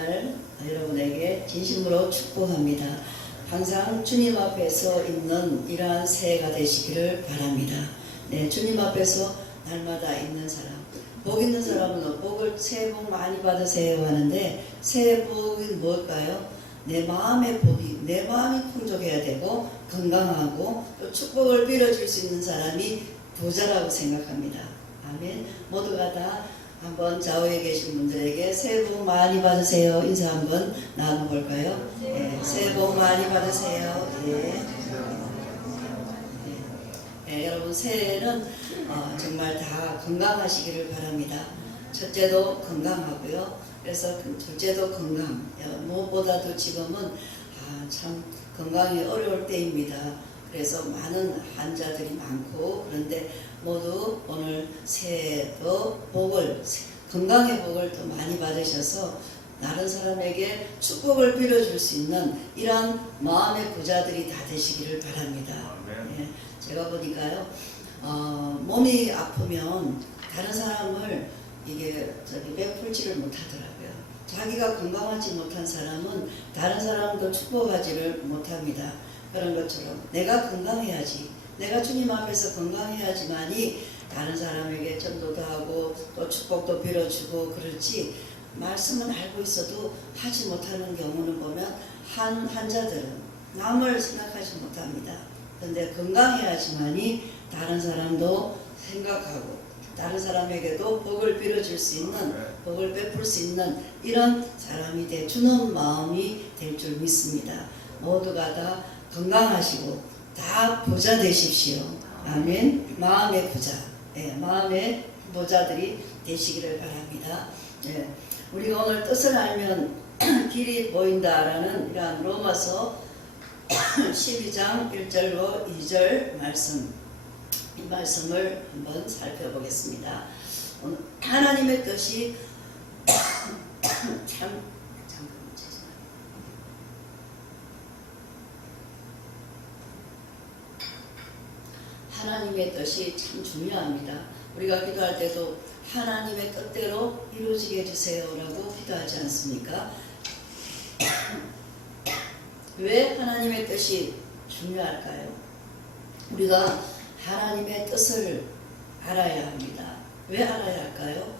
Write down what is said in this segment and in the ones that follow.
날 여러분에게 진심으로 축복합니다. 항상 주님 앞에서 있는 이러한 새해가 되시기를 바랍니다. 네, 주님 앞에서 날마다 있는 사람, 복 있는 사람은 복을 새해 복 많이 받으세요 하는데 새해 복이 뭘까요? 내 마음의 복이, 내 마음이 풍족해야 되고 건강하고 또 축복을 빌어줄 수 있는 사람이 부자라고 생각합니다. 아멘. 모두가 다 한번 좌우에 계신 분들에게 새해 복 많이 받으세요. 인사 한번 나눠볼까요? 네, 새해 복 많이 받으세요. 예. 네, 여러분 새해는 정말 다 건강하시기를 바랍니다. 첫째도 건강하고요. 그래서 둘째도 건강. 무엇보다도 지금은 참 건강이 어려울 때입니다. 그래서 많은 환자들이 많고 그런데 모두 오늘 새해도 복을, 건강의 복을 더 많이 받으셔서 다른 사람에게 축복을 빌어줄 수 있는 이러한 마음의 부자들이 다 되시기를 바랍니다. 예, 제가 보니까요, 몸이 아프면 다른 사람을 이게 베풀지를 못하더라고요. 자기가 건강하지 못한 사람은 다른 사람도 축복하지를 못합니다. 그런 것처럼 내가 건강해야지, 내가 주님 앞에서 건강해야지만이 다른 사람에게 전도도 하고 또 축복도 빌어주고 그렇지, 말씀은 알고 있어도 하지 못하는 경우는 보면 환자들은 남을 생각하지 못합니다. 그런데 건강해야지만이 다른 사람도 생각하고 다른 사람에게도 복을 빌어줄 수 있는, 복을 베풀 수 있는 이런 사람이 되주는 마음이 될 줄 믿습니다. 모두가 다 건강하시고 다 부자 되십시오. 아멘. 마음의 부자, 마음의 부자들이 되시기를 바랍니다. 우리가 오늘 뜻을 알면 길이 보인다라는 이러한 로마서 12장 1절로 2절 말씀, 이 말씀을 한번 살펴보겠습니다. 오늘 하나님의 뜻이 하나님의 뜻이 참 중요합니다. 우리가 기도할 때도 하나님의 뜻대로 이루어지게 해주세요 라고 기도하지 않습니까? 왜 하나님의 뜻이 중요할까요? 우리가 하나님의 뜻을 알아야 합니다. 왜 알아야 할까요?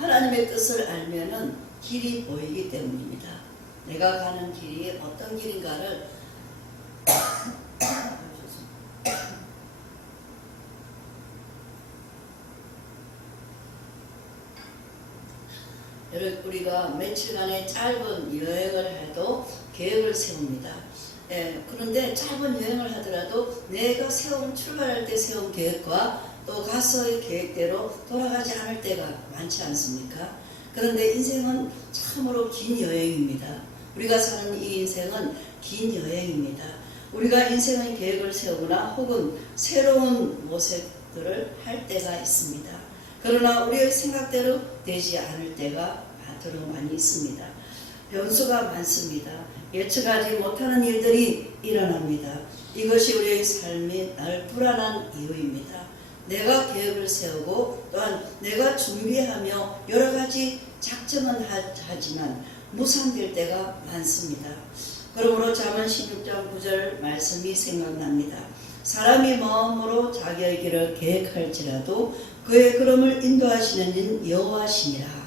하나님의 뜻을 알면은 길이 보이기 때문입니다. 내가 가는 길이 어떤 길인가를 우리가 며칠간의 짧은 여행을 해도 계획을 세웁니다. 그런데 짧은 여행을 하더라도 내가 출발할 때 세운 계획과 또 가서의 계획대로 돌아가지 않을 때가 많지 않습니까? 그런데 인생은 참으로 긴 여행입니다. 우리가 사는 이 인생은 긴 여행입니다. 우리가 인생의 계획을 세우거나 혹은 새로운 모색들을 할 때가 있습니다. 그러나 우리의 생각대로 되지 않을 때가 많이 있습니다. 변수가 많습니다. 예측하지 못하는 일들이 일어납니다. 이것이 우리의 삶이 늘 불안한 이유입니다. 내가 계획을 세우고 또한 내가 준비하며 여러 가지 작정은 하지만 무산될 때가 많습니다. 그러므로 잠언 16장 9절 말씀이 생각납니다. 사람이 마음으로 자기의 길을 계획할지라도 그의 걸음을 인도하시는 인 여호와시니라.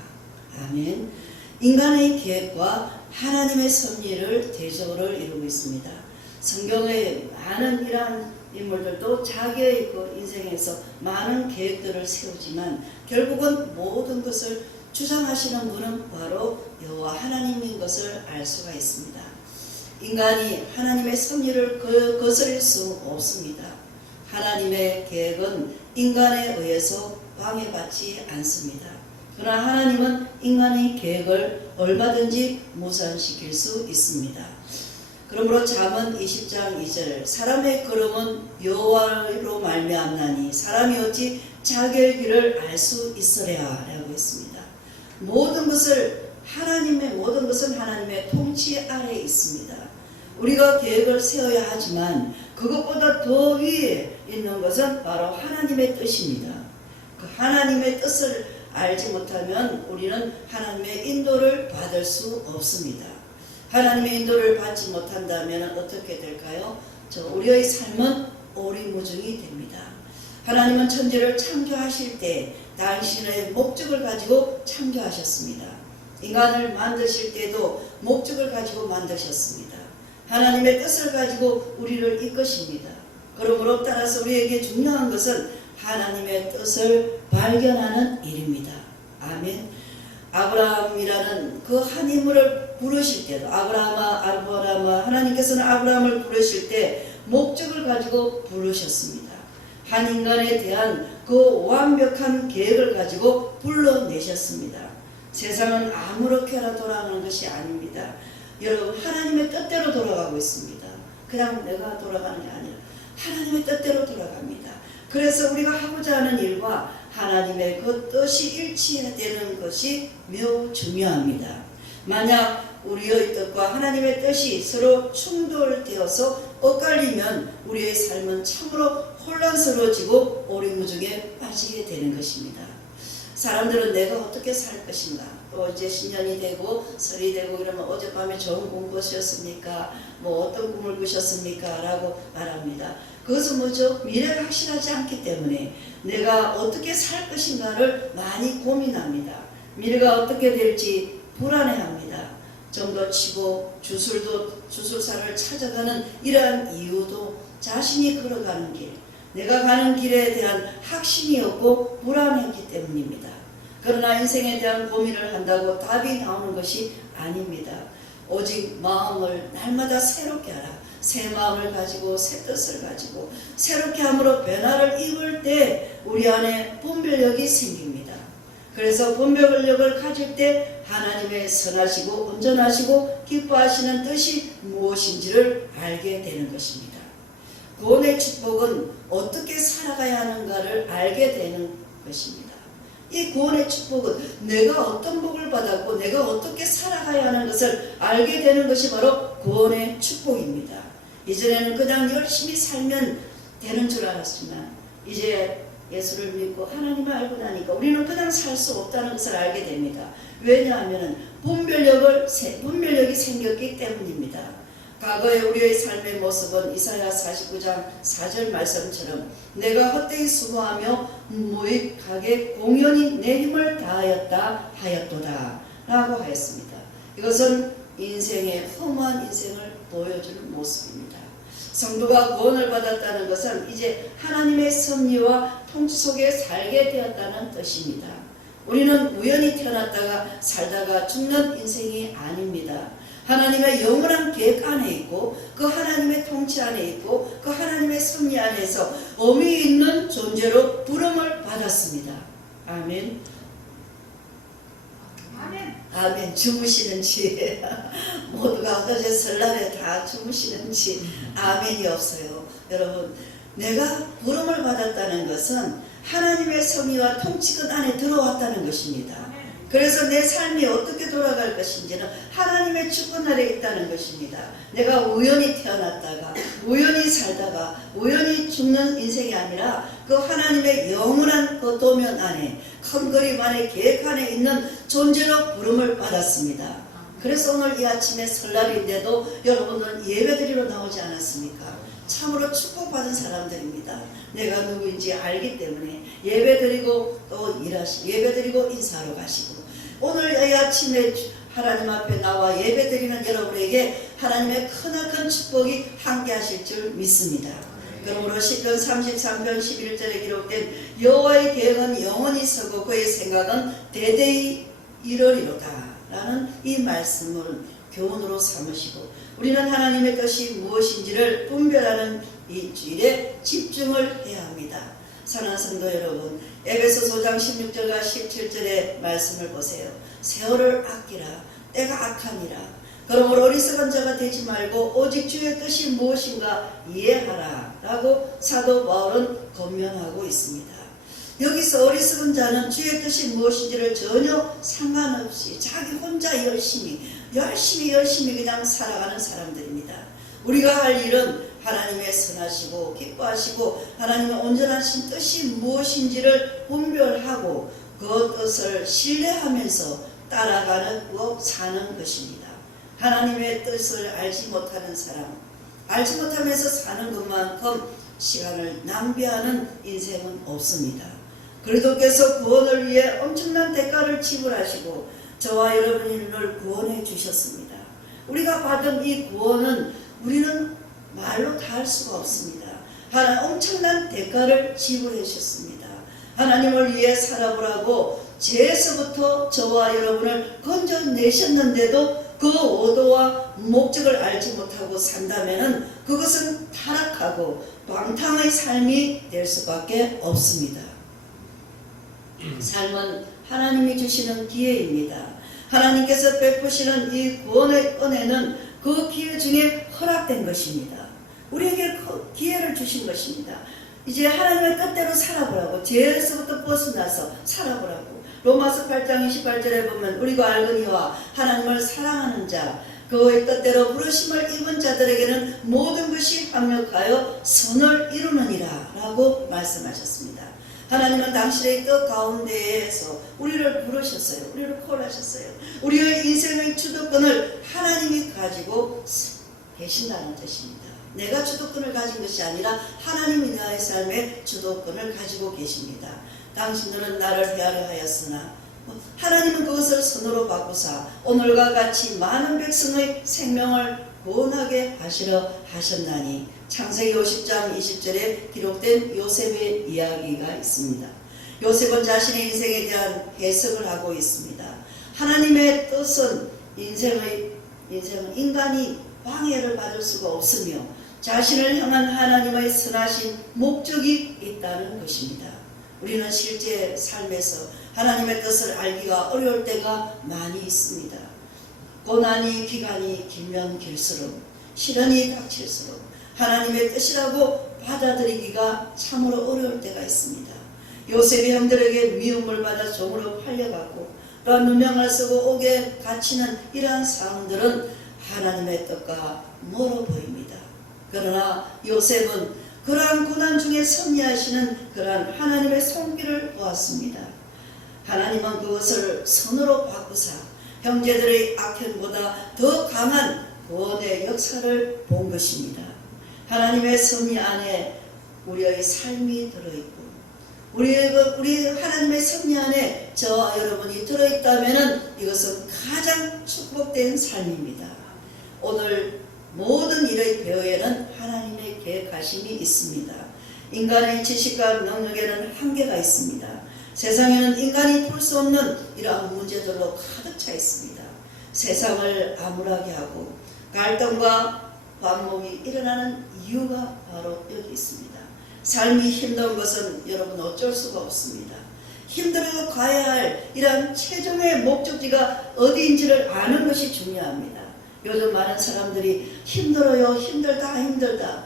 아멘. 인간의 계획과 하나님의 섭리를 대조를 이루고 있습니다. 성경의 많은 이러한 인물들도 자기의 인생에서 많은 계획들을 세우지만 결국은 모든 것을 주장하시는 분은 바로 여호와 하나님인 것을 알 수가 있습니다. 인간이 하나님의 섭리를 거스릴 수 없습니다. 하나님의 계획은 인간에 의해서 방해받지 않습니다. 그러나 하나님은 인간의 계획을 얼마든지 무산시킬 수 있습니다. 그러므로 잠언 20장 2절 사람의 걸음은 여호와로 말미암나니 사람이 어찌 자기의 길을 알 수 있으랴 라고 했습니다. 모든 것은 하나님의 통치 아래에 있습니다. 우리가 계획을 세워야 하지만 그것보다 더 위에 있는 것은 바로 하나님의 뜻입니다. 그 하나님의 뜻을 알지 못하면 우리는 하나님의 인도를 받을 수 없습니다. 하나님의 인도를 받지 못한다면 어떻게 될까요? 우리의 삶은 오리무중이 됩니다. 하나님은 천지를 창조하실 때 당신의 목적을 가지고 창조하셨습니다. 인간을 만드실 때도 목적을 가지고 만드셨습니다. 하나님의 뜻을 가지고 우리를 이끄십니다. 그러므로 따라서 우리에게 중요한 것은 하나님의 뜻을 발견하는 일입니다. 아멘. 아브라함이라는 그 한 인물을 부르실 때도 아브라함아 하나님께서는 아브라함을 부르실 때 목적을 가지고 부르셨습니다. 한 인간에 대한 그 완벽한 계획을 가지고 불러내셨습니다. 세상은 아무렇게나 돌아가는 것이 아닙니다. 여러분, 하나님의 뜻대로 돌아가고 있습니다. 그냥 내가 돌아가는 게 아니라 하나님의 뜻대로 돌아갑니다. 그래서 우리가 하고자 하는 일과 하나님의 그 뜻이 일치되는 것이 매우 중요합니다. 만약 우리의 뜻과 하나님의 뜻이 서로 충돌되어서 엇갈리면 우리의 삶은 참으로 혼란스러워지고 오리무중에 빠지게 되는 것입니다. 사람들은 내가 어떻게 살 것인가, 또 이제 신년이 되고 설이 되고 이러면 어젯밤에 좋은 꿈 꾸셨습니까? 뭐 어떤 꿈을 꾸셨습니까? 라고 말합니다. 그것은 뭐죠? 미래가 확실하지 않기 때문에 내가 어떻게 살 것인가를 많이 고민합니다. 미래가 어떻게 될지 불안해합니다. 점도 치고 주술사를 찾아가는 이러한 이유도 자신이 걸어가는 길, 내가 가는 길에 대한 확신이 없고 불안했기 때문입니다. 그러나 인생에 대한 고민을 한다고 답이 나오는 것이 아닙니다. 오직 마음을 날마다 새롭게 하라. 새 마음을 가지고 새 뜻을 가지고 새롭게 함으로 변화를 입을 때 우리 안에 분별력이 생깁니다. 그래서 분별력을 가질 때 하나님의 선하시고 온전하시고 기뻐하시는 뜻이 무엇인지를 알게 되는 것입니다. 구원의 축복은 어떻게 살아가야 하는가를 알게 되는 것입니다. 이 구원의 축복은 내가 어떤 복을 받았고 내가 어떻게 살아가야 하는 것을 알게 되는 것이 바로 구원의 축복입니다. 이전에는 그냥 열심히 살면 되는 줄 알았지만 이제 예수를 믿고 하나님을 알고 나니까 우리는 그냥 살 수 없다는 것을 알게 됩니다. 왜냐하면 분별력이 생겼기 때문입니다. 과거의 우리의 삶의 모습은 이사야 49장 4절 말씀처럼 내가 헛되이 수고하며 무익하게 공연히 내 힘을 다하였다 하였도다 라고 하였습니다. 이것은 인생의 허무한 인생을 보여주는 모습입니다. 성도가 구원을 받았다는 것은 이제 하나님의 섭리와 통치 속에 살게 되었다는 뜻입니다. 우리는 우연히 태어났다가 살다가 죽는 인생이 아닙니다. 하나님의 영원한 계획 안에 있고 그 하나님의 통치 안에 있고 그 하나님의 섭리 안에서 의미 있는 존재로 부름을 받았습니다. 아멘. 아멘. 아멘. 주무시는지 모두가 어제 설날에 다 주무시는지 아멘이 없어요. 여러분, 내가 부름을 받았다는 것은 하나님의 섭리와 통치권 안에 들어왔다는 것입니다. 그래서 내 삶이 어떻게 돌아갈 것인지는 하나님의 주권 아래 있다는 것입니다. 내가 우연히 태어났다가 우연히 살다가 우연히 죽는 인생이 아니라 그 하나님의 영원한 그 도면 안에 큰 그림 안에 계획 안에 있는 존재로 부름을 받았습니다. 그래서 오늘 이 아침에 설날인데도 여러분들은 예배드리러 나오지 않았습니까? 참으로 축복받은 사람들입니다. 내가 누구인지 알기 때문에 예배드리고 또 일하시고 예배드리고 인사하러 가시고 오늘 이 아침에 하나님 앞에 나와 예배드리는 여러분에게 하나님의 크나큰 축복이 함께하실 줄 믿습니다. 그러므로 시편 33편 11절에 기록된 여호와의 계획은 영원히 서고 그의 생각은 대대히 이르리로다 라는 이 말씀을 교훈으로 삼으시고 우리는 하나님의 뜻이 무엇인지를 분별하는 이 주일에 집중을 해야 합니다. 사랑하는 성도 여러분, 에베소서 5장 16절과 17절의 말씀을 보세요. 세월을 아끼라, 때가 악하니라. 그러므로 어리석은 자가 되지 말고 오직 주의 뜻이 무엇인가 이해하라 라고 사도 바울은 권면하고 있습니다. 여기서 어리석은 자는 주의 뜻이 무엇인지를 전혀 상관없이 자기 혼자 열심히 그냥 살아가는 사람들입니다. 우리가 할 일은 하나님의 선하시고 기뻐하시고 하나님의 온전하신 뜻이 무엇인지를 분별하고 그 뜻을 신뢰하면서 따라가고 사는 것입니다. 하나님의 뜻을 알지 못하는 사람, 알지 못하면서 사는 것만큼 시간을 낭비하는 인생은 없습니다. 그리스도께서 구원을 위해 엄청난 대가를 지불하시고 저와 여러분을 구원해 주셨습니다. 우리가 받은 이 구원은 우리는 말로 다 할 수가 없습니다. 하나님 엄청난 대가를 지불해 주셨습니다. 하나님을 위해 살아보라고 죄에서부터 저와 여러분을 건져내셨는데도 그 의도와 목적을 알지 못하고 산다면 그것은 타락하고 방탕의 삶이 될 수밖에 없습니다. 삶은 하나님이 주시는 기회입니다. 하나님께서 베푸시는 이 구원의 은혜는 그 기회 중에 허락된 것입니다. 우리에게 기회를 주신 것입니다. 이제 하나님의 뜻대로 살아보라고, 죄에서부터 벗어나서 살아보라고. 로마서 8장 28절에 보면 우리가 알거니와 하나님을 사랑하는 자, 그의 뜻대로 부르심을 입은 자들에게는 모든 것이 합력하여 선을 이루느니라 라고 말씀하셨습니다. 하나님은 당신의 뜻 가운데에서 우리를 부르셨어요. 우리를 콜하셨어요. 우리의 인생의 주도권을 하나님이 가지고 계신다는 뜻입니다. 내가 주도권을 가진 것이 아니라 하나님이 나의 삶의 주도권을 가지고 계십니다. 당신들은 나를 헤아려 하였으나 하나님은 그것을 선으로 바꾸사 오늘과 같이 많은 백성의 생명을 구원하게 하시려 하셨나니. 창세기 50장 20절에 기록된 요셉의 이야기가 있습니다. 요셉은 자신의 인생에 대한 해석을 하고 있습니다. 하나님의 뜻은 인생은 인간이 방해를 받을 수가 없으며 자신을 향한 하나님의 선하신 목적이 있다는 것입니다. 우리는 실제 삶에서 하나님의 뜻을 알기가 어려울 때가 많이 있습니다. 고난이 기간이 길면 길수록, 시련이 닥칠수록 하나님의 뜻이라고 받아들이기가 참으로 어려울 때가 있습니다. 요셉이 형들에게 미움을 받아 종으로 팔려가고 또한 누명을 쓰고 옥에 갇히는 이러한 상황들은 하나님의 뜻과 멀어 보입니다. 그러나 요셉은 그러한 고난 중에 섭리하시는 그러한 하나님의 손길을 보았습니다. 하나님은 그것을 선으로 바꾸사 형제들의 악행보다 더 강한 구원의 역사를 본 것입니다. 하나님의 섭리 안에 우리의 삶이 들어있고 우리 하나님의 섭리 안에 저와 여러분이 들어있다면 이것은 가장 축복된 삶입니다. 오늘 모든 일의 배후에는 하나님의 계획하심이 있습니다. 인간의 지식과 능력에는 한계가 있습니다. 세상에는 인간이 풀 수 없는 이러한 문제들로 가득 차 있습니다. 세상을 암울하게 하고 갈등과 반목이 일어나는 이유가 바로 여기 있습니다. 삶이 힘든 것은 여러분 어쩔 수가 없습니다. 힘들어도 가야 할 이러한 최종의 목적지가 어디인지를 아는 것이 중요합니다. 요즘 많은 사람들이 힘들어요, 힘들다,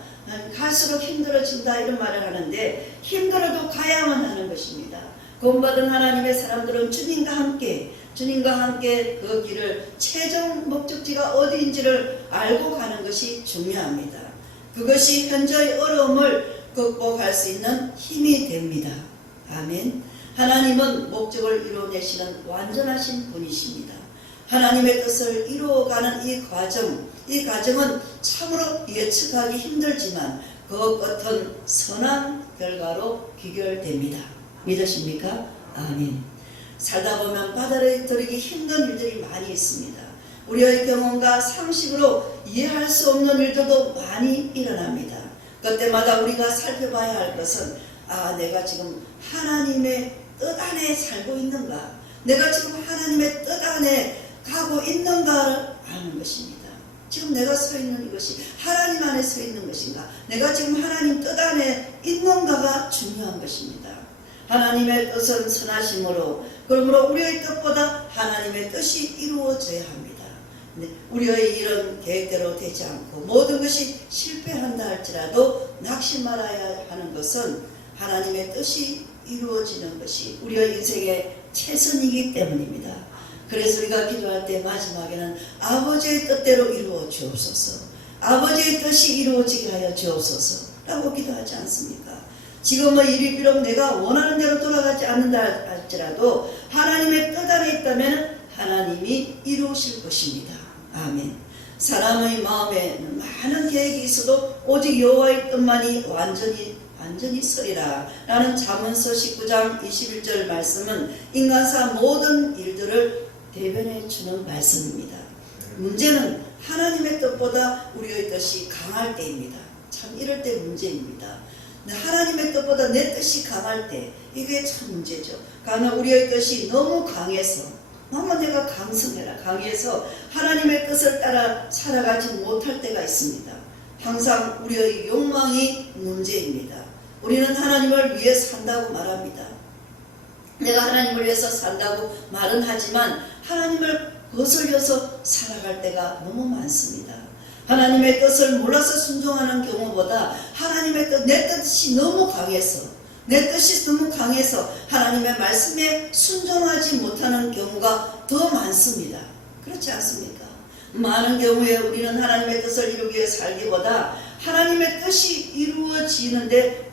갈수록 힘들어진다 이런 말을 하는데 힘들어도 가야만 하는 것입니다. 구원받은 하나님의 사람들은 주님과 함께 그 길을 최종 목적지가 어디인지를 알고 가는 것이 중요합니다. 그것이 현재의 어려움을 극복할 수 있는 힘이 됩니다. 아멘. 하나님은 목적을 이루어내시는 완전하신 분이십니다. 하나님의 뜻을 이루어가는 이 과정은 참으로 예측하기 힘들지만 그 끝은 선한 결과로 귀결됩니다. 믿으십니까? 아멘. 살다 보면 받아들이기 힘든 일들이 많이 있습니다. 우리의 경험과 상식으로 이해할 수 없는 일들도 많이 일어납니다. 그때마다 우리가 살펴봐야 할 것은 내가 지금 하나님의 뜻 안에 살고 있는가? 내가 지금 하나님의 뜻 안에 가고 있는가를 아는 것입니다. 지금 내가 서 있는 이것이 하나님 안에 서 있는 것인가? 내가 지금 하나님 뜻 안에 있는가가 중요한 것입니다. 하나님의 뜻은 선하심으로 그러므로 우리의 뜻보다 하나님의 뜻이 이루어져야 합니다. 우리의 일은 계획대로 되지 않고 모든 것이 실패한다 할지라도 낙심 말아야 하는 것은 하나님의 뜻이 이루어지는 것이 우리의 인생의 최선이기 때문입니다. 그래서 우리가 기도할 때 마지막에는 아버지의 뜻대로 이루어 주옵소서, 아버지의 뜻이 이루어지게 하여 주옵소서 라고 기도하지 않습니까? 지금의 일이 비록 내가 원하는 대로 돌아가지 않는다 할지라도 하나님의 뜻 안에 있다면 하나님이 이루실 것입니다. 아멘. 사람의 마음에 많은 계획이 있어도 오직 여호와의 뜻만이 완전히 서리라 라는 잠언서 19장 21절 말씀은 인간사 모든 일들을 대변해 주는 말씀입니다. 문제는 하나님의 뜻보다 우리의 뜻이 강할 때입니다. 참 이럴 때 문제입니다. 하나님의 뜻보다 내 뜻이 강할 때 이게 참 문제죠. 가는 우리의 뜻이 너무 강해서 너무 내가 강해서 하나님의 뜻을 따라 살아가지 못할 때가 있습니다. 항상 우리의 욕망이 문제입니다. 우리는 하나님을 위해 산다고 말합니다. 내가 하나님을 위해서 산다고 말은 하지만 하나님을 거슬려서 살아갈 때가 너무 많습니다. 하나님의 뜻을 몰라서 순종하는 경우보다 하나님의 뜻, 내 뜻이 너무 강해서 하나님의 말씀에 순종하지 못하는 경우가 더 많습니다. 그렇지 않습니까? 많은 경우에 우리는 하나님의 뜻을 이루기 위해 살기보다 하나님의 뜻이 이루어지는데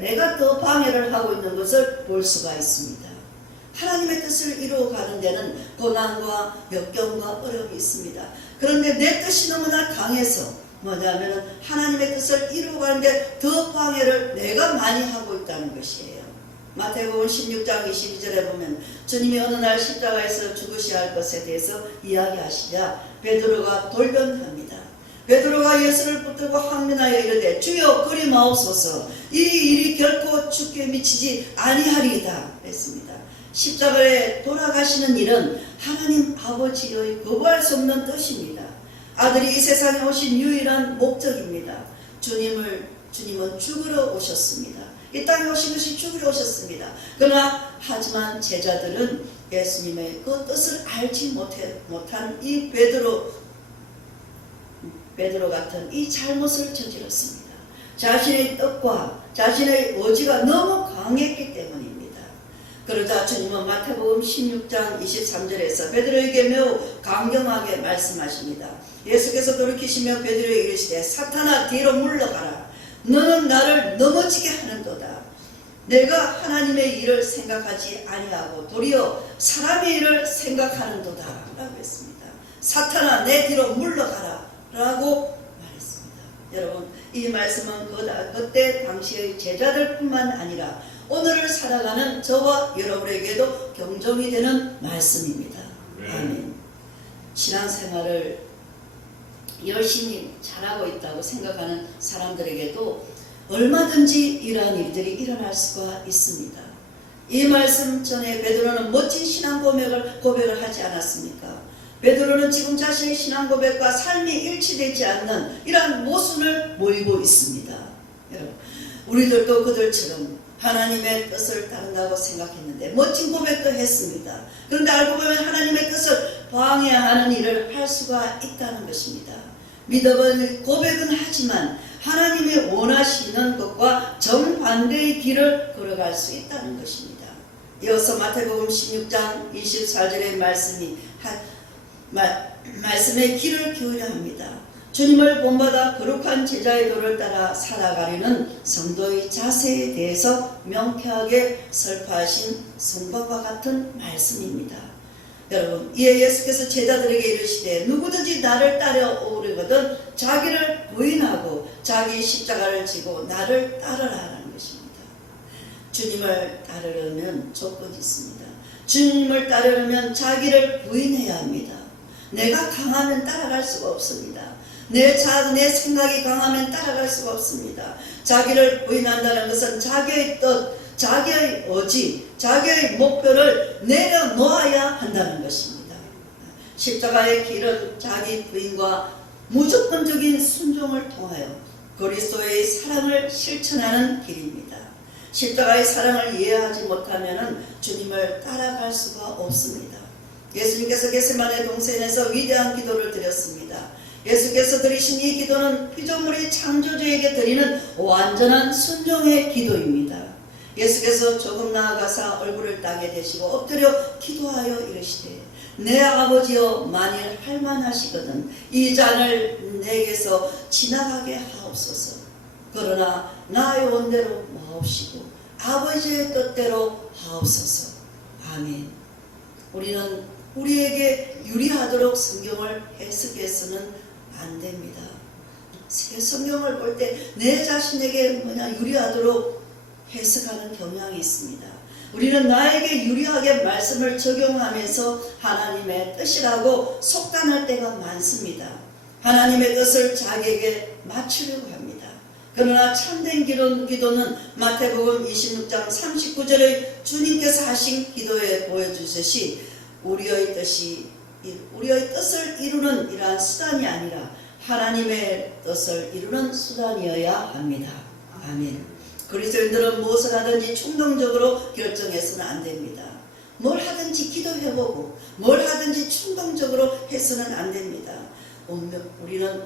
내가 더 방해를 하고 있는 것을 볼 수가 있습니다. 하나님의 뜻을 이루어가는 데는 고난과 역경과 어려움이 있습니다. 그런데 내 뜻이 너무나 강해서 뭐냐면 하나님의 뜻을 이루어가는데 더 방해를 내가 많이 하고 있다는 것이에요. 마태복음 16장 22절에 보면 주님이 어느 날 십자가에서 죽으셔야 할 것에 대해서 이야기하시자 베드로가 돌변합니다. 베드로가 예수를 붙들고 항변하여 이르되 주여 그리 마옵소서, 이 일이 결코 죽게 미치지 아니하리이다 했습니다. 십자가에 돌아가시는 일은 하나님 아버지의 거부할 수 없는 뜻입니다. 아들이 이 세상에 오신 유일한 목적입니다. 주님은 죽으러 오셨습니다. 이 땅에 오신 것이 죽으러 오셨습니다. 하지만 제자들은 예수님의 그 뜻을 알지 못한 이 베드로 같은 이 잘못을 저질렀습니다. 자신의 뜻과 자신의 의지가 너무 강했기 때문입니다. 그러자 주님은 마태복음 16장 23절에서 베드로에게 매우 강경하게 말씀하십니다. 예수께서 돌이키시며 베드로에게 이르시되 사탄아 뒤로 물러가라. 너는 나를 넘어지게 하는도다. 내가 하나님의 일을 생각하지 아니하고 도리어 사람의 일을 생각하는도다 라고 했습니다. 사탄아 내 뒤로 물러가라 라고 말했습니다. 여러분, 이 말씀은 그때 당시의 제자들 뿐만 아니라 오늘을 살아가는 저와 여러분에게도 경종이 되는 말씀입니다. 아멘. 신앙생활을 열심히 잘하고 있다고 생각하는 사람들에게도 얼마든지 이러한 일들이 일어날 수가 있습니다. 이 말씀 전에 베드로는 멋진 신앙 고백을 하지 않았습니까? 베드로는 지금 자신의 신앙 고백과 삶이 일치되지 않는 이러한 모순을 보이고 있습니다. 여러분, 우리들도 그들처럼 하나님의 뜻을 따른다고 생각했는데 멋진 고백도 했습니다. 그런데 알고 보면 하나님의 뜻을 방해하는 일을 할 수가 있다는 것입니다. 믿음은 고백은 하지만 하나님이 원하시는 것과 정반대의 길을 걸어갈 수 있다는 것입니다. 이어서 마태복음 16장 24절의 말씀에 귀를 기울여야 합니다. 주님을 본받아 거룩한 제자의 도를 따라 살아가려는 성도의 자세에 대해서 명쾌하게 설파하신 성경과 같은 말씀입니다. 여러분, 이에 예수께서 제자들에게 이르시되 누구든지 나를 따라오려거든 자기를 부인하고 자기 십자가를 지고 나를 따르라는 것입니다. 주님을 따르려면 조건이 있습니다. 주님을 따르려면 자기를 부인해야 합니다. 내가 강하면 따라갈 수가 없습니다. 내 생각이 강하면 따라갈 수가 없습니다. 자기를 부인한다는 것은 자기의 뜻, 자기의 의지, 자기의 목표를 내려놓아야 한다는 것입니다. 십자가의 길은 자기 부인과 무조건적인 순종을 통하여 그리스도의 사랑을 실천하는 길입니다. 십자가의 사랑을 이해하지 못하면 주님을 따라갈 수가 없습니다. 예수님께서 겟세마네 동산에서 위대한 기도를 드렸습니다. 예수께서 드리신 이 기도는 피조물이 창조주에게 드리는 완전한 순종의 기도입니다. 예수께서 조금 나아가사 얼굴을 땅에 대시고 엎드려 기도하여 이르시되 내 아버지여 만일 할만하시거든 이 잔을 내게서 지나가게 하옵소서. 그러나 나의 원대로 마옵시고 아버지의 뜻대로 하옵소서. 아멘. 우리는 우리에게 유리하도록 성경을 해석해서는 안 됩니다. 새 성경을 볼 때 내 자신에게 유리하도록 해석하는 경향이 있습니다. 우리는 나에게 유리하게 말씀을 적용하면서 하나님의 뜻이라고 속단할 때가 많습니다. 하나님의 뜻을 자기에게 맞추려고 합니다. 그러나 참된 기도는 마태복음 26장 39절의 주님께서 하신 기도에 보여주듯이 우리의 뜻을 이루는 이러한 수단이 아니라 하나님의 뜻을 이루는 수단이어야 합니다. 아멘. 그리스도인들은 무엇을 하든지 충동적으로 결정해서는 안 됩니다. 뭘 하든지 기도해보고 뭘 하든지 충동적으로 해서는 안 됩니다. 우리는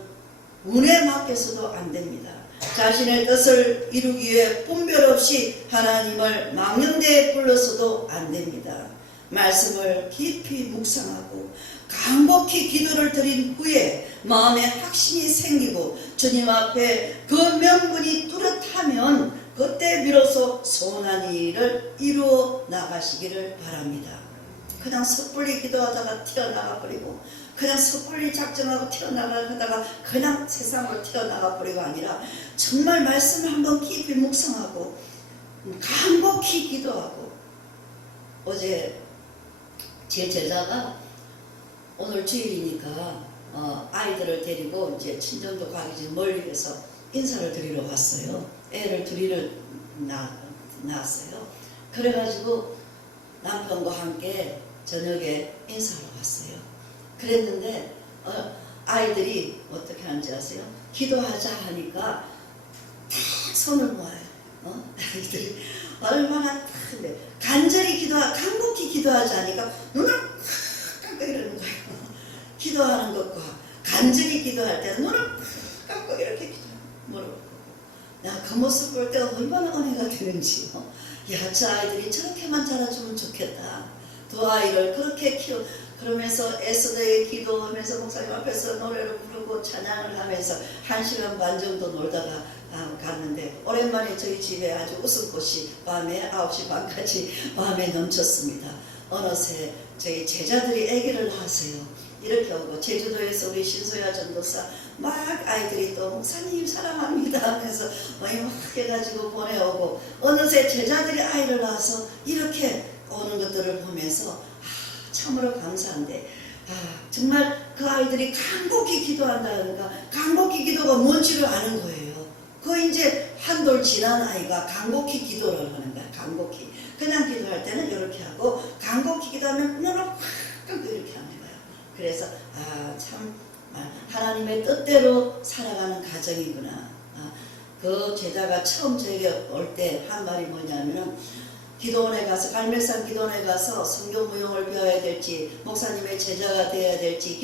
운에 맡겨서도 안 됩니다. 자신의 뜻을 이루기 위해 분별 없이 하나님을 망령되에 불러서도 안 됩니다. 말씀을 깊이 묵상하고 간곡히 기도를 드린 후에 마음에 확신이 생기고 주님 앞에 그 명분이 뚜렷하면 그때 비로소 소원한 일을 이루어 나가시기를 바랍니다. 그냥 섣불리 기도하다가 튀어나가 버리고 그냥 섣불리 작정하고 튀어나가다가 그냥 세상으로 튀어나가 버리고 아니라 정말 말씀을 한번 깊이 묵상하고 간곡히 기도하고. 어제 제 제자가 오늘 주일이니까 아이들을 데리고 이제 친정도 가기 전에 멀리 해서 인사를 드리러 갔어요. 애를 둘이를 낳았어요. 그래가지고 남편과 함께 저녁에 인사하러 갔어요. 그랬는데 아이들이 어떻게 하는지 아세요? 기도하자 하니까 딱 손을 모아요. 아이들이 얼마나 큰데 간절히 간곡히 기도하자 하니까 눈을 깜빡 이러는 거예요. 기도하는 것과 간절히 기도할 때는 눈을 깜빡 이렇게 기도하는 그 모습 볼 때가 얼마나 은혜가 되는지요. 야, 저 아이들이 저렇게만 자라주면 좋겠다. 두 아이를 그렇게 그러면서 에스더의 기도하면서 목사님 앞에서 노래를 부르고 찬양을 하면서 1시간 반 정도 놀다가 갔는데 오랜만에 저희 집에 아주 웃음꽃이 밤에 9시 반까지 밤에 넘쳤습니다. 어느새 저희 제자들이 아기를 낳았어요. 이렇게 오고 제주도에서 우리 신소야 전도사 막 아이들이 또 목사님 사랑합니다 하면서 막 해가지고 보내오고 어느새 제자들이 아이를 낳아서 이렇게 오는 것들을 보면서 참으로 감사한데 정말 그 아이들이 간곡히 기도한다니까 간곡히 기도가 뭔지를 아는 거예요. 그 이제 한돌 지난 아이가 간곡히 기도를 하는 거야. 간곡히 그냥 기도할 때는 이렇게 하고 간곡히 기도하면 눈을 확 감고 이렇게 하는 거야. 그래서 참 하나님의 뜻대로 살아가는 가정이구나. 그 제자가 처음 저에게 올 때 한 말이 뭐냐면은 기도원에 가서 갈멜산 기도원에 가서 성경 무용을 배워야 될지 목사님의 제자가 되어야 될지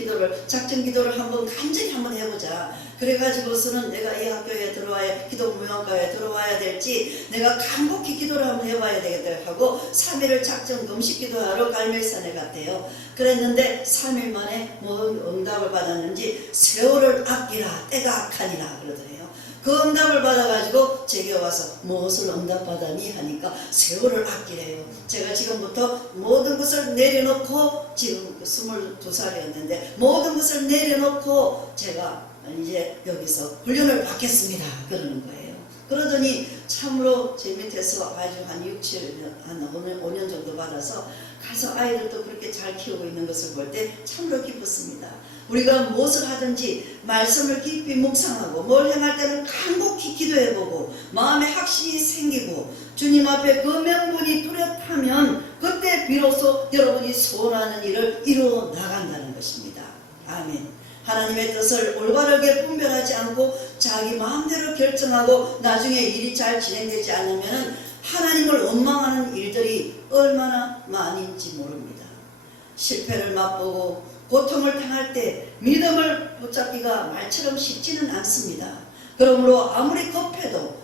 작전 기도를 간절히 한번 해보자. 그래가지고서는 내가 이 학교에 들어와야 기도 무용과에 들어와야 될지 내가 간곡히 기도를 한번 해봐야 되겠다 하고 3일을 작전 금식 기도하러 갈멜산에 갔대요. 그랬는데 3일 만에 응답을 받았는지 세월을 아끼라 때가 악하니라 그러더래요. 그 응답을 받아가지고 제게 와서 무엇을 응답받았니 하니까 세월을 아끼래요. 제가 지금부터 모든 것을 내려놓고 지금 22살이었는데 모든 것을 내려놓고 제가 이제 여기서 훈련을 받겠습니다 그러는 거예요. 그러더니 참으로 제 밑에서 아주 한 5년 정도 받아서 가서 아이들도 그렇게 잘 키우고 있는 것을 볼 때 참으로 기뻤습니다. 우리가 무엇을 하든지 말씀을 깊이 묵상하고 뭘 행할 때는 간곡히 기도해보고 마음에 확신이 생기고 주님 앞에 그 명분이 뚜렷하면 그때 비로소 여러분이 소원하는 일을 이루어 나간다는 것입니다. 아멘. 하나님의 뜻을 올바르게 분별하지 않고 자기 마음대로 결정하고 나중에 일이 잘 진행되지 않으면 하나님을 원망하는 일들이 얼마나 많은지 모릅니다. 실패를 맛보고 고통을 당할 때 믿음을 붙잡기가 말처럼 쉽지는 않습니다. 그러므로 아무리 급해도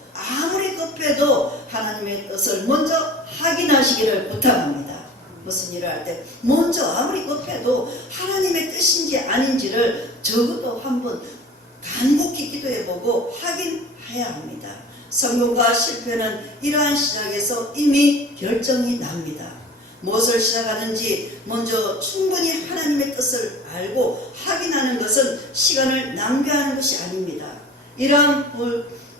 하나님의 뜻을 먼저 확인하시기를 부탁합니다. 무슨 일을 할 때 먼저 아무리 급해도 하나님의 뜻인지 아닌지를 적어도 한번 간곡히 기도해보고 확인해야 합니다. 성공과 실패는 이러한 시작에서 이미 결정이 납니다. 무엇을 시작하는지 먼저 충분히 하나님의 뜻을 알고 확인하는 것은 시간을 낭비하는 것이 아닙니다. 이러한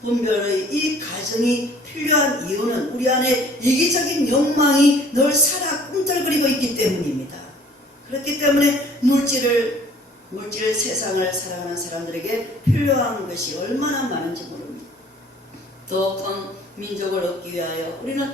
분별의 이 과정이 필요한 이유는 우리 안에 이기적인 욕망이 늘 살아 꿈틀거리고 있기 때문입니다. 그렇기 때문에 물질 세상을 살아가는 사람들에게 필요한 것이 얼마나 많은지 모릅니다. 더 큰 민족을 얻기 위하여 우리는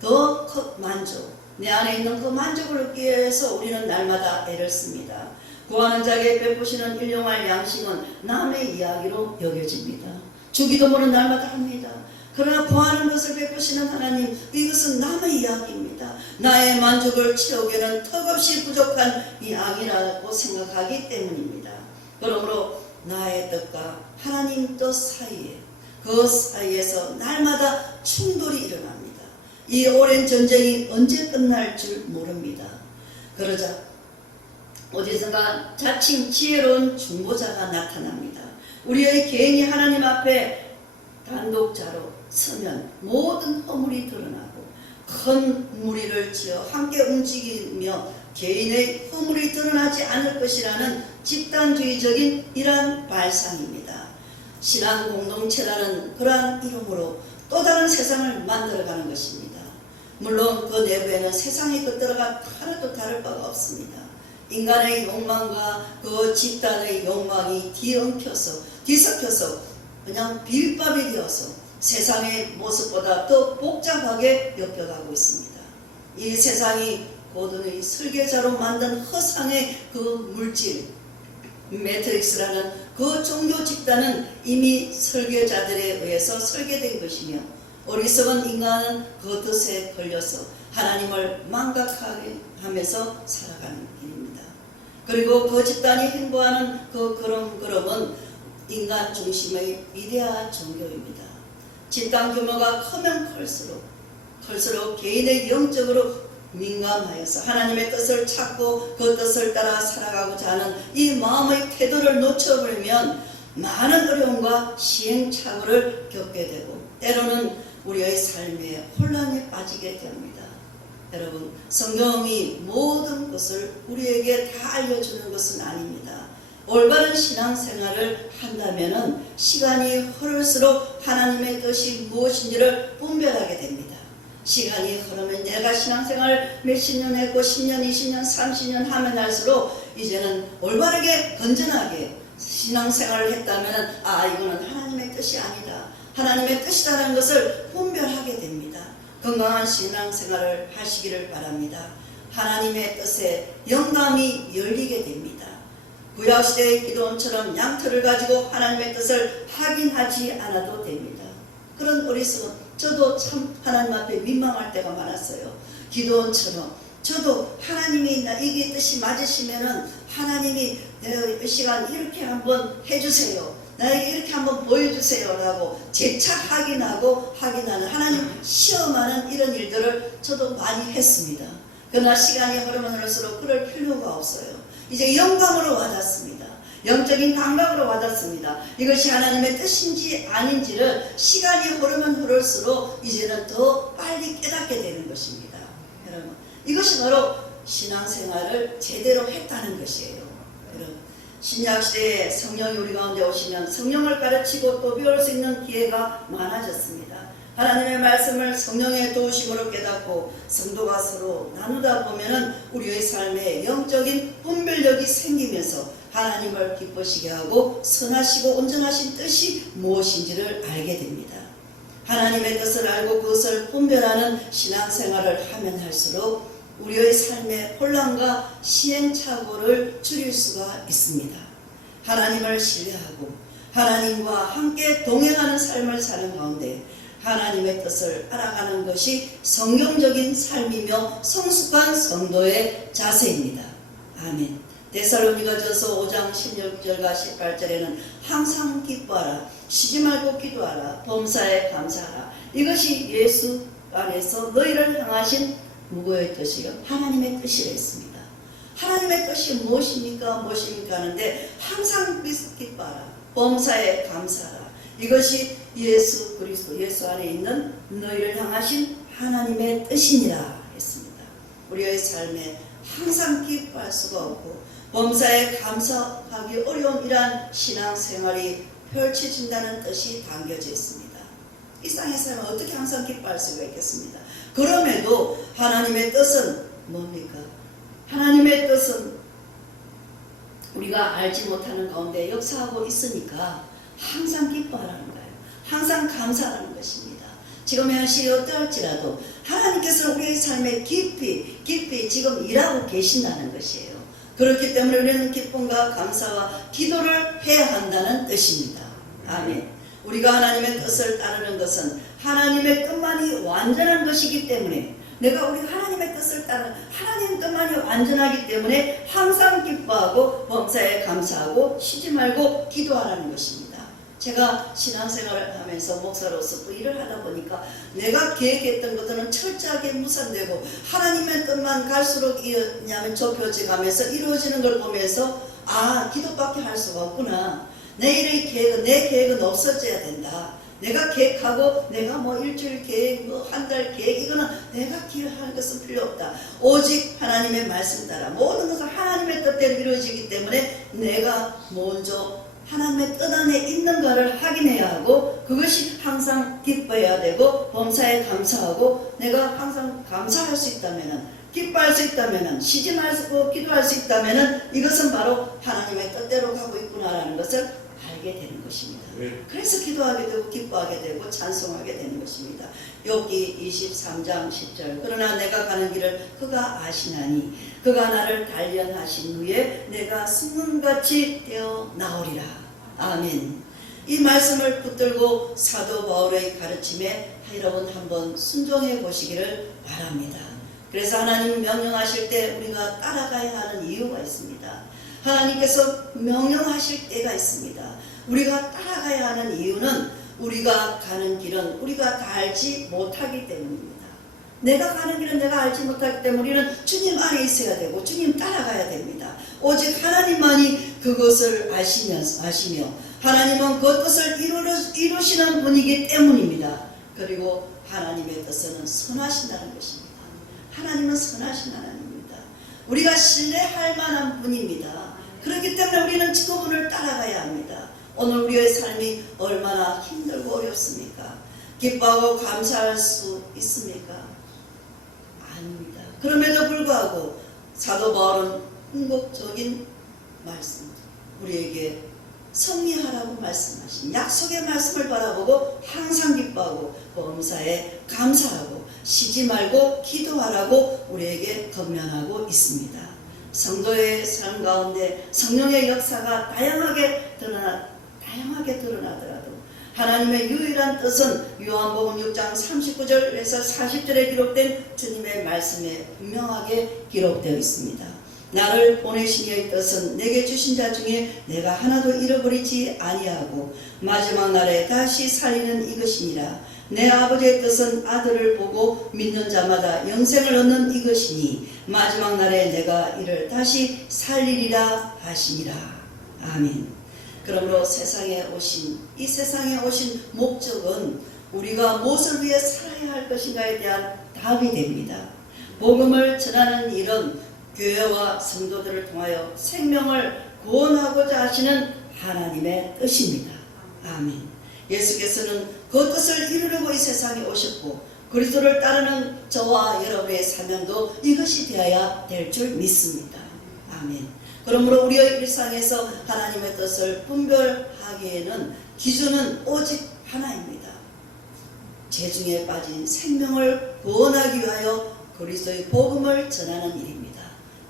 더 큰 만족, 내 안에 있는 그 만족을 얻기 위해서 우리는 날마다 애를 씁니다. 구하는 자에게 베푸시는 일용할 양식은 남의 이야기로 여겨집니다. 주기도 모르는 날마다 합니다. 그러나 구하는 것을 베푸시는 하나님, 이것은 남의 이야기입니다. 나의 만족을 채우기에는 턱없이 부족한 이야기라고 생각하기 때문입니다. 그러므로 나의 뜻과 하나님 뜻 사이에, 그 사이에서 날마다 충돌이 일어납니다. 이 오랜 전쟁이 언제 끝날 줄 모릅니다. 그러자 어디선가 자칭 지혜로운 중보자가 나타납니다. 우리의 개인이 하나님 앞에 단독자로 서면 모든 허물이 드러나고 큰 무리를 지어 함께 움직이며 개인의 허물이 드러나지 않을 것이라는 집단주의적인 이러한 발상입니다. 신앙 공동체라는 그러한 이름으로 또 다른 세상을 만들어가는 것입니다. 물론 그 내부에는 세상의 것들과 하나도 다를 바가 없습니다. 인간의 욕망과 그 집단의 욕망이 뒤섞여서 그냥 비빔밥이 되어서 세상의 모습보다 더 복잡하게 엮여가고 있습니다. 이 세상이 고든의 설계자로 만든 허상의 그 물질 매트릭스라는 그 종교 집단은 이미 설계자들에 의해서 설계된 것이며, 어리석은 인간은 그 뜻에 걸려서 하나님을 망각하게 하면서 살아가는 길입니다. 그리고 그 집단이 행보하는 그 걸음은 인간 중심의 위대한 종교입니다. 집단 규모가 크면 클수록 개인의 영적으로 민감하여서 하나님의 뜻을 찾고 그 뜻을 따라 살아가고자 하는 이 마음의 태도를 놓쳐버리면 많은 어려움과 시행착오를 겪게 되고 때로는 우리의 삶에 혼란에 빠지게 됩니다. 여러분, 성경이 모든 것을 우리에게 다 알려주는 것은 아닙니다. 올바른 신앙생활을 한다면 시간이 흐를수록 하나님의 뜻이 무엇인지를 분별하게 됩니다. 시간이 흐르면 내가 신앙생활을 몇십 년 했고 10년, 20년, 30년 하면 할수록 이제는 올바르게 건전하게 신앙생활을 했다면 이거는 하나님의 뜻이 아니다, 하나님의 뜻이라는 것을 분별하게 됩니다. 건강한 신앙생활을 하시기를 바랍니다. 하나님의 뜻에 영감이 열리게 됩니다. 구약시대의 기도원처럼 양털을 가지고 하나님의 뜻을 확인하지 않아도 됩니다. 그런 어리석은, 저도 참 하나님 앞에 민망할 때가 많았어요. 기도원처럼 저도 하나님이 이게 뜻이 맞으시면은 하나님이 내가 이 시간 이렇게 한번 해주세요, 나에게 이렇게 한번 보여주세요 라고 재차 확인하는 하나님 시험하는 이런 일들을 저도 많이 했습니다. 그러나 시간이 흐르면 흐를수록 그럴 필요가 없어요. 이제 영감으로 와닿습니다. 영적인 감각으로 와닿습니다. 이것이 하나님의 뜻인지 아닌지를 시간이 흐르면 흐를수록 이제는 더 빨리 깨닫게 되는 것입니다. 여러분, 이것이 바로 신앙생활을 제대로 했다는 것이에요. 여러분, 신약시대에 성령이 우리 가운데 오시면 성령을 가르치고 또 배울 수 있는 기회가 많아졌습니다. 하나님의 말씀을 성령의 도우심으로 깨닫고 성도가 서로 나누다 보면은 우리의 삶에 영적인 분별력이 생기면서 하나님을 기쁘시게 하고 선하시고 온전하신 뜻이 무엇인지를 알게 됩니다. 하나님의 뜻을 알고 그것을 분별하는 신앙생활을 하면 할수록 우리의 삶의 혼란과 시행착오를 줄일 수가 있습니다. 하나님을 신뢰하고 하나님과 함께 동행하는 삶을 사는 가운데 하나님의 뜻을 알아가는 것이 성경적인 삶이며 성숙한 성도의 자세입니다. 아멘. 데살로니가전서 5장 16절과 18절에는 항상 기뻐하라, 쉬지 말고 기도하라, 범사에 감사하라. 이것이 예수 안에서 너희를 향하신 누구의 뜻이요? 하나님의 뜻이라 했습니다. 하나님의 뜻이 무엇입니까 하는데 항상 기뻐하라, 범사에 감사하라. 이것이 예수 그리스도, 예수 안에 있는 너희를 향하신 하나님의 뜻이니라 했습니다. 우리의 삶에 항상 기뻐할 수가 없고 범사에 감사하기 어려운 이러한 신앙생활이 펼쳐진다는 뜻이 담겨져 있습니다. 이 땅의 삶은 어떻게 항상 기뻐할 수가 있겠습니다. 그럼에도 하나님의 뜻은 뭡니까? 하나님의 뜻은 우리가 알지 못하는 가운데 역사하고 있으니까 항상 기뻐하라는 거예요. 항상 감사하라는 것입니다. 지금 현실이 어떠할지라도 하나님께서 우리의 삶에 깊이 지금 일하고 계신다는 것이에요. 그렇기 때문에 우리는 기쁨과 감사와 기도를 해야 한다는 뜻입니다. 아멘. 우리가 하나님의 뜻을 따르는 것은 하나님의 뜻만이 완전한 것이기 때문에 우리가 하나님의 뜻을 따르는 하나님의 뜻만이 완전하기 때문에 항상 기뻐하고 범사에 감사하고 쉬지 말고 기도하라는 것입니다. 제가 신앙생활을 하면서 목사로서 또 일을 하다 보니까 내가 계획했던 것들은 철저하게 무산되고 하나님의 뜻만 갈수록 좁혀져 가면서 이루어지는 걸 보면서 기도밖에 할 수가 없구나. 내 계획은 없어져야 된다. 내가 계획하고 내가 일주일 계획, 한 달 계획 이거는 내가 기획하는 것은 필요 없다. 오직 하나님의 말씀 따라 모든 것은 하나님의 뜻대로 이루어지기 때문에 내가 먼저 하나님의 뜻 안에 있는가를 확인해야 하고 그것이 항상 기뻐해야 되고 범사에 감사하고 내가 항상 감사할 수 있다면은 기뻐할 수 있다면은 쉬지 말고 기도할 수 있다면은 이것은 바로 하나님의 뜻대로 가고 있구나라는 것을 알게 되는 것입니다. 그래서 기도하게 되고 기뻐하게 되고 찬송하게 되는 것입니다. 욥기 23장 10절 그러나 내가 가는 길을 그가 아시나니 그가 나를 단련하신 후에 내가 승금같이 되어 나오리라. 아멘. 이 말씀을 붙들고 사도 바울의 가르침에 여러분 한번 순종해 보시기를 바랍니다. 그래서 하나님 명령하실 때 우리가 따라가야 하는 이유가 있습니다. 하나님께서 명령하실 때가 있습니다. 우리가 따라가야 하는 이유는 우리가 가는 길은 우리가 다 알지 못하기 때문입니다. 내가 가는 길은 내가 알지 못하기 때문에 우리는 주님 안에 있어야 되고 주님 따라가야 됩니다. 오직 하나님만이 그것을 아시며 하나님은 그 뜻을 이루시는 분이기 때문입니다. 그리고 하나님의 뜻은 선하신다는 것입니다. 하나님은 선하신 하나님입니다. 우리가 신뢰할 만한 분입니다. 그렇기 때문에 우리는 그분을 따라가야 합니다. 오늘 우리의 삶이 얼마나 힘들고 어렵습니까? 기뻐하고 감사할 수 있습니까? 아닙니다. 그럼에도 불구하고 사도 바울은 궁극적인 말씀, 우리에게 승리하라고 말씀하신 약속의 말씀을 바라보고 항상 기뻐하고 범사에 감사하고 쉬지 말고 기도하라고 우리에게 권면하고 있습니다. 성도의 삶 가운데 성령의 역사가 다양하게 드러나더라도 하나님의 유일한 뜻은 요한복음 6장 39절에서 40절에 기록된 주님의 말씀에 분명하게 기록되어 있습니다. 나를 보내신 이의 뜻은 내게 주신 자 중에 내가 하나도 잃어버리지 아니하고 마지막 날에 다시 살리는 이것이니라. 내 아버지의 뜻은 아들을 보고 믿는 자마다 영생을 얻는 이것이니 마지막 날에 내가 이를 다시 살리리라 하시니라. 아멘. 그러므로 이 세상에 오신 목적은 우리가 무엇을 위해 살아야 할 것인가에 대한 답이 됩니다. 복음을 전하는 일은 교회와 성도들을 통하여 생명을 구원하고자 하시는 하나님의 뜻입니다. 아멘. 예수께서는 그 뜻을 이루려고 이 세상에 오셨고 그리스도를 따르는 저와 여러분의 사명도 이것이 되어야 될 줄 믿습니다. 아멘. 그러므로 우리의 일상에서 하나님의 뜻을 분별하기에는 기준은 오직 하나입니다. 죄중에 빠진 생명을 구원하기 위하여 그리스도의 복음을 전하는 일입니다.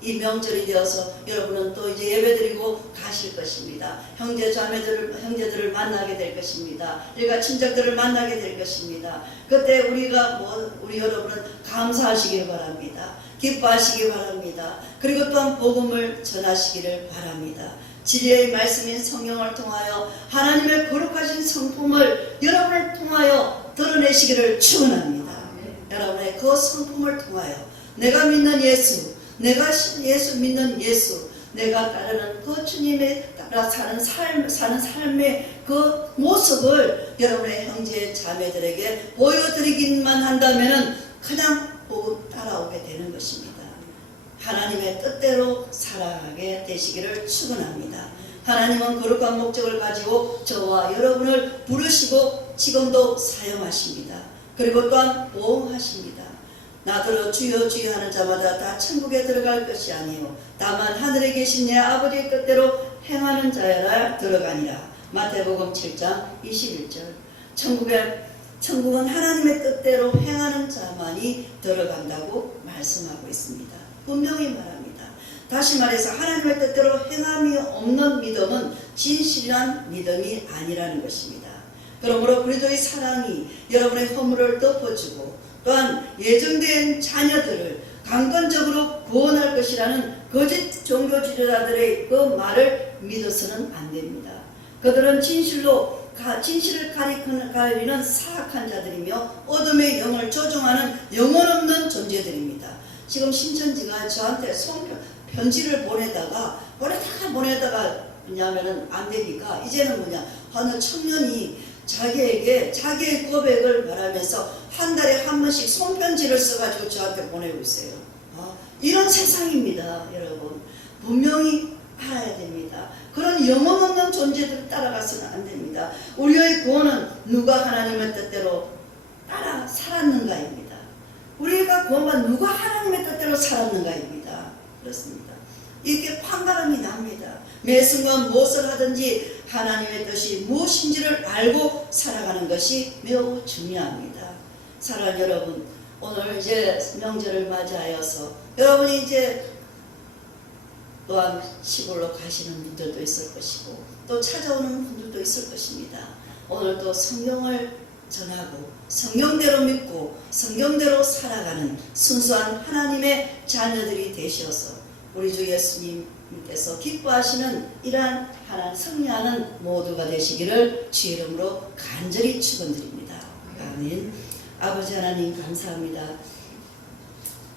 이 명절이 되어서 여러분은 또 이제 예배드리고 가실 것입니다. 형제들을 만나게 될 것입니다. 일가 친척들을 만나게 될 것입니다. 그때 우리 여러분은 감사하시길 바랍니다. 기뻐하시기 바랍니다. 그리고 또한 복음을 전하시기를 바랍니다. 진리의 말씀인 성령을 통하여 하나님의 거룩하신 성품을 여러분을 통하여 드러내시기를 축원합니다. 여러분의 그 성품을 통하여 내가 믿는 예수, 내가 믿는 예수, 내가 따르는 그 주님의 따라 사는 삶의 그 모습을 여러분의 형제 자매들에게 보여드리기만 한다면 그냥 보고 따라오게 되는 것입니다. 하나님의 뜻대로 살아가게 되시기를 축원합니다. 하나님은 거룩한 목적을 가지고 저와 여러분을 부르시고 지금도 사용하십니다. 그리고 또한 보호하십니다. 나더러 주여 주여 하는 자마다 다 천국에 들어갈 것이 아니요 다만 하늘에 계신 내 아버지의 뜻대로 행하는 자야라 들어가니라. 마태복음 7장 21절. 천국은 하나님의 뜻대로 행하는 자만이 들어간다고 말씀하고 있습니다. 분명히 말합니다. 다시 말해서 하나님의 뜻대로 행함이 없는 믿음은 진실한 믿음이 아니라는 것입니다. 그러므로 그리스도의 사랑이 여러분의 허물을 덮어주고 또한 예정된 자녀들을 강권적으로 구원할 것이라는 거짓 종교 지도자들의 그 말을 믿어서는 안 됩니다. 그들은 진실을 가리는 사악한 자들이며 어둠의 영을 조종하는 영혼 없는 존재들입니다. 지금 신천지가 저한테 편지를 보내다가 뭐냐면은 안 되니까 이제는 어느 청년이 자기에게 자기의 고백을 말하면서 한 달에 한 번씩 손편지를 써가지고 저한테 보내고 있어요. 이런 세상입니다, 여러분. 분명히 알아야 됩니다. 그런 영혼 없는 존재들을 따라가서는 안 됩니다. 우리의 구원은 누가 하나님의 뜻대로 따라 살았는가입니다. 우리가 구원받은 누가 하나님의 뜻대로 살았는가입니다. 그렇습니다. 이렇게 판가름이 납니다. 매 순간 무엇을 하든지 하나님의 뜻이 무엇인지를 알고 살아가는 것이 매우 중요합니다. 사랑하는 여러분, 오늘 이제 명절을 맞이하여서 여러분이 이제 또한 시골로 가시는 분들도 있을 것이고 또 찾아오는 분들도 있을 것입니다. 오늘 또 성경을 전하고 성경대로 믿고 성경대로 살아가는 순수한 하나님의 자녀들이 되셔서 우리 주 예수님께서 기뻐하시는 이러한 하나님 승리하는 모두가 되시기를 주의 이름으로 간절히 축원드립니다. 아멘. 아버지 하나님 감사합니다.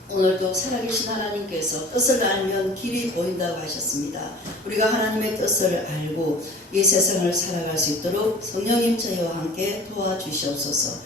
오늘도 살아계신 하나님께서 뜻을 알면 길이 보인다고 하셨습니다. 우리가 하나님의 뜻을 알고 이 세상을 살아갈 수 있도록 성령님 저희와 함께 도와주시옵소서.